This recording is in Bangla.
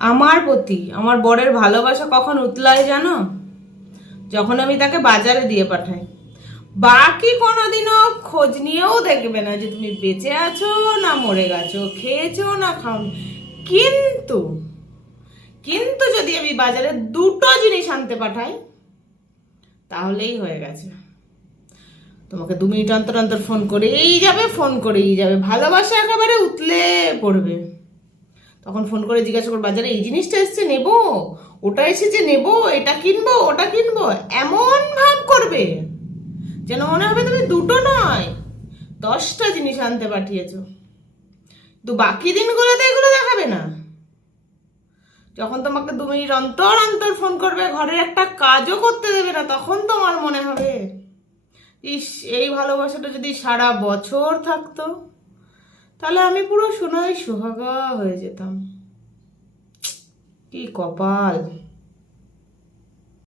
আমার প্রতি আমার বরের ভালোবাসা কখন উতলায় জানো? যখন আমি তাকে বাজারে দিয়ে পাঠাই। বাকি কোনোদিনও খোঁজ নিয়েও দেখবে না যে তুমি বেঁচে আছো না মরে গেছো, খেয়েছো না খাও। কিন্তু কিন্তু যদি আমি বাজারে দুটো জিনিস আনতে পাঠাই, তাহলেই হয়ে গেছে। তোমাকে 2 মিনিট অন্তর অন্তর ফোন করেই যাবে, ফোন করেই যাবে, ভালোবাসা একেবারে উতলে পড়বে। তখন ফোন করে জিজ্ঞাসা করবো, বাজারে এই জিনিসটা এসছে, নেবো, ওটা এসেছে নেবো, এটা কিনবো, ওটা কিনবো, এমন ভাব করবে যেন মনে হবে তুমি দুটো নয় 10টা জিনিস আনতে পাঠিয়েছো। তো বাকি দিনগুলোতে এগুলো দেখাবে না। যখন তোমাকে 2 মিনিট অন্তর অন্তর ফোন করবে, ঘরের একটা কাজও করতে দেবে না, তখন তোমার মনে হবে, ইস, এই ভালোবাসাটা যদি সারা বছর থাকতো, তাহলে আমি পুরো সোনায় সোহাগা হয়ে যেতাম। কি কপাল!